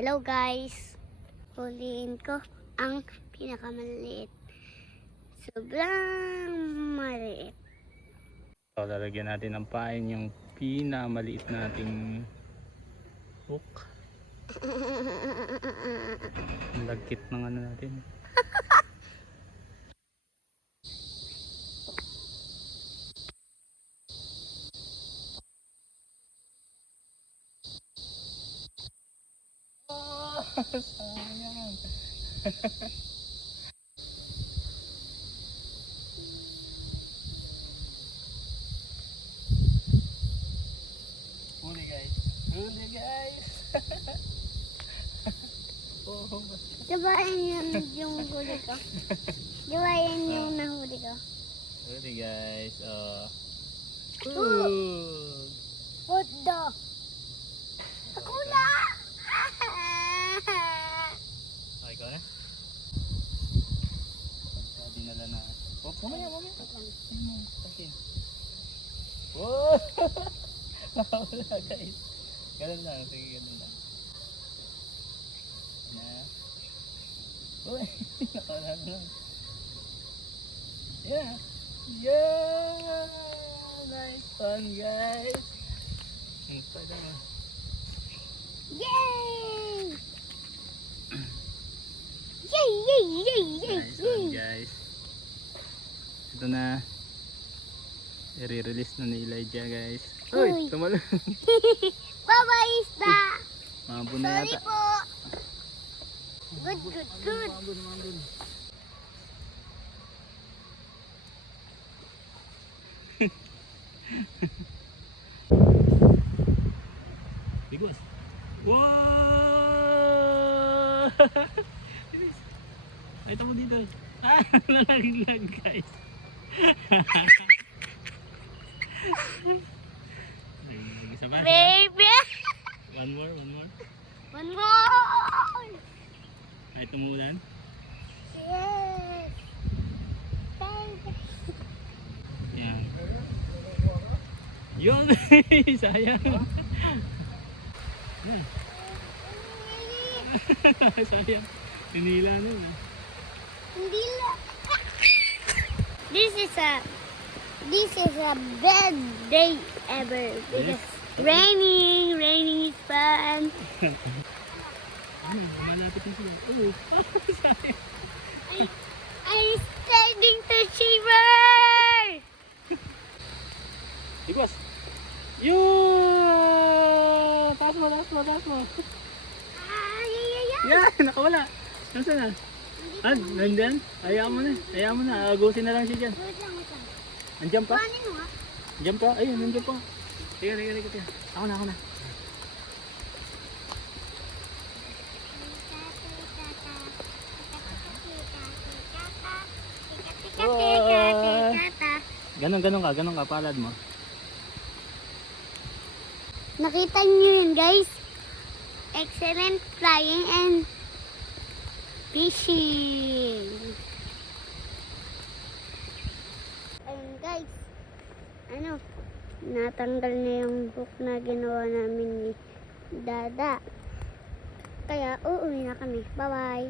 Hello guys! Huliin ko ang pinakamaliit. Sobrang maliit. So, lalagyan natin ng pain yung pinamaliit nating hook. Ang lagkit ng ano natin. Sayang. Huli guys. Huli guys. Oh, Diba yun yung huli ko? Diba yun yung nahuli ko? huli guys. What the? Ako na! Okay ko na? Pagka dinala na. Oh, mamaya. Ayun mo, takin. Wow! Nakawala guys. Ganun lang, sige ganun lang. Na. Uy, nakawala lang. Yeah! Yeah! Nice one guys! Ang taga. Yay! Yay! Nice one guys. Ito na. I-release na ni Elijah guys. Uy. Uy! Tumalo. Bye-bye, isda! Mabun na Sorry yata. po! Good. Mabun. Bigos. Wow! Ay, tamo dito. Ah, nalaglag guys. Isa ba? Baby! One more. One more! Ay, tumulan. Yes! Baby! Yan. Yun! Sayang. Yan. Sayang. Tinila na. Hindi lang. This is a bad day ever because raining is fun. Ano, malapit na sila. Oh, sayang. I'm starting to shiver. Bigos! Yun! Taas mo. Yan! Nakawala. Nasaan na? Ah, nandyan? Hayaan mo na. Agusin na lang siya dyan. Nandiyan pa? Paano mo? Nandiyan pa? Ayun, nandiyan pa. Tiga. Ako na. Ganon ka, palad mo. Nakita niyo yun guys? Excellent flying and fishing. Ayun guys. Natanggal na yung hook na ginawa namin ni Dada. Kaya uuwi na kami. Bye bye.